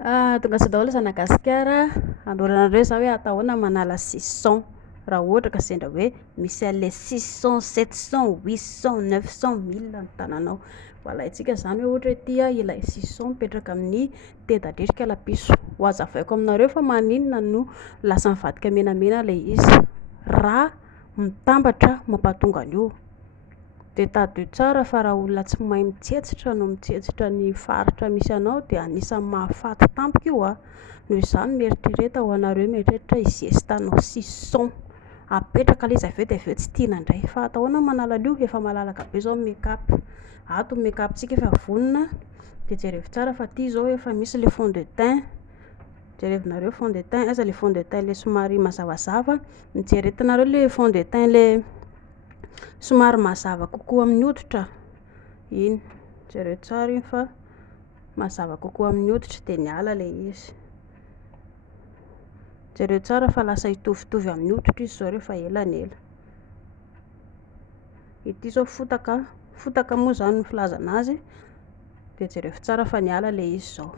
Tonga sy daholo Zanagasikara, androranareo za hoe atahoana manala 600 raha ohatra ka sendra hoe misy an'le 600 700 800 900 1000 ny tananao. Mba alaintsika zany hoe ohatra hoe ity ilay 600 mipetraka amin'ny tendadrisika lapiso. Ho azavaiko aminareo fa maninona no lasa mivadika menamena ilay izy. Raha mitambatra mampatonga an'io. De taddio tsara fa raha olona tsy mahay mitsetsitra no mitsetsitra ny faritra misy anao dia anisan'ny mahafaty tampoka io a. Noho izany mieritrereta ho anareo mieritreritra hizestanao 600 apetraka ilay izy avy eo dia avy eo tsy tiana indray fa atahoana manala an'io, efa malalaka be zao ny make-up. Ato ny make-up-tsika efa vonona de jerevy tsara fa ity zao efa misy le fond de teint. Jerevinareo fond de teint, aiza le fond de teint le somary mazavazava, mijeretanareo le fond de teint le somary mazava kokoa amin'ny hoditra. Iny jereo tsara iny fa mazava kokoa amin'ny hoditra de niala le izy. Jereo tsara fa lasa hitovitovy amin'ny hoditra izy zao rehefa elanela. Ity zao fotaka moa zany ny filazana azy de jerevy tsara fa niala le izy zao.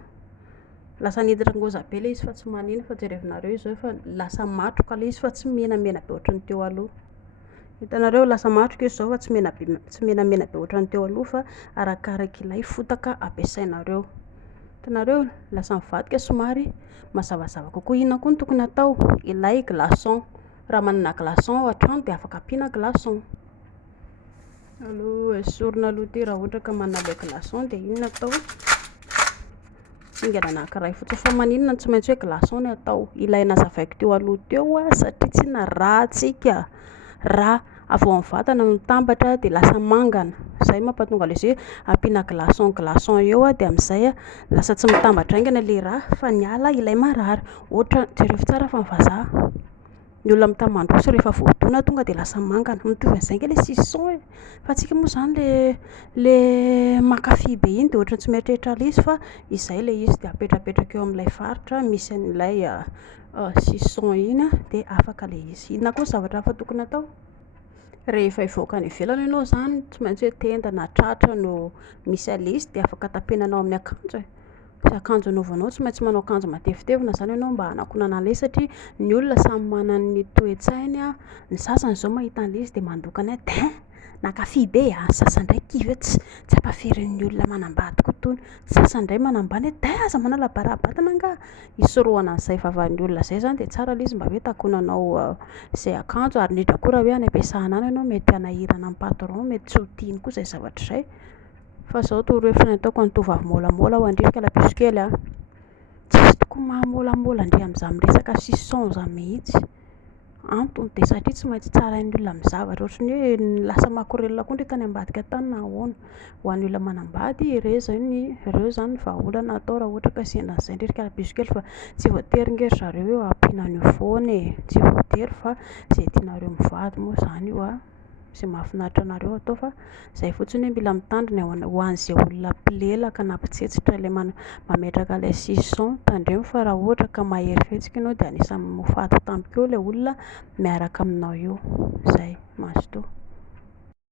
Lasa nidirangoza be le izy fa tsy manino fa jerevinareo izy zao efa lasa matroka le izy fa tsy menamena be ohatran'ny teo aloha. Hitanareo lasa matroka izy zao fa tsy menamena be ohatran'ny teo aloha fa arakarak'ilay fotaka ampiasainareo. Hitanareo lasa mivadika somary mazavazava kokoa. Inona koa no tokony atao? Ilay glaçon. Raha manana glaçon ao an-trano de afaka ampiana glaçon. Aloha esorina aloha ity raha ohatra ka manana le glaçon de inona atao? Singana anankiray fotsiny fa maninona tsy maintsy hoe glaçon no atao. Ilay nazavaiko teo aloha teo satria tsy narahantsika. Raha avy ao amin'ny vatana no mitambatra de lasa mangana. Zay mampatonga le izy hoe ampiana glaçon eo de amin'izay lasa tsy mitambatra aingana le raha fa niala ilay marary. Ohatra jerevy tsara fa ny vazaha, ny olona mitamandroso rehefa voadona tonga de lasa mangana. Mitovy amin'izay ange le 600 fa antsika moa zany le mankafy be iny de ohatran'ny tsy mieritreritra le izy fa izay le izy de apetrapetraka eo amin'ilay faritra misy an'ilay 600 iny de afaka le izy. Inona koa zavatra hafa tokony atao? Rehefa hivoaka any ivelany ianao zany tsy maintsy hoe tenda na tratra no misy an'le izy de afaka tapenanao amin'ny akanjo e. Sy akanjo anaovanao tsy maintsy manao akanjo matevitevina zany ianao mba hanakonana an'ilay satria ny olona samy manana ny toe-tsainy a. Ny sasany zao mahita an'le izy de mandokany hoe nankafy be a, ny sasany indray kivy hoe tsy ampaferin'ny olona manambady koa tony, ny sasany indray manambany hoe aza manala bara-batana angaha. Hisorohana an'izay vavan'ny olona zay zany de tsara le izy mba hoe takonanao izay akanjo ary indrindra koa raha hoe any am-piasana any ianao mety hanahirana ny patron mety tsy ho tiany koa izay zavatra izay. Fa zao torohevitra ny ataoko ny tovovavy molamola ho andrisika lapiso kely a, tsisy tokony mahamolamola ndre amin'izany resaka 600 zany mihitsy. Antony de satria tsy maintsy tsarain'ny olona amin'ny zavatra ohatran'ny hoe lasa makorelina koa ndre tany ambadika tany na ahoana. Ho an'ny olona manambady ireo zany ny vahaolana atao raha ohatra ka sendra an'izay ndrisika lapiso kely fa tsy voatery nge ry zareo io ampiana an'io foana e, tsy voatery fa izay tianareo mivady moa zany io a, izay mahafinaritra anareo atao fa izay fotsiny hoe mila mitandrina ho an'izay olona mpilelaka na mpitsetsitra ilay mametraka ilay 600 tandremo fa raha ohatra ka mahery fihetsika ianao de anisan'ny mofaty tampoka eo ilay olona miaraka aminao io. Zay, mazotoa.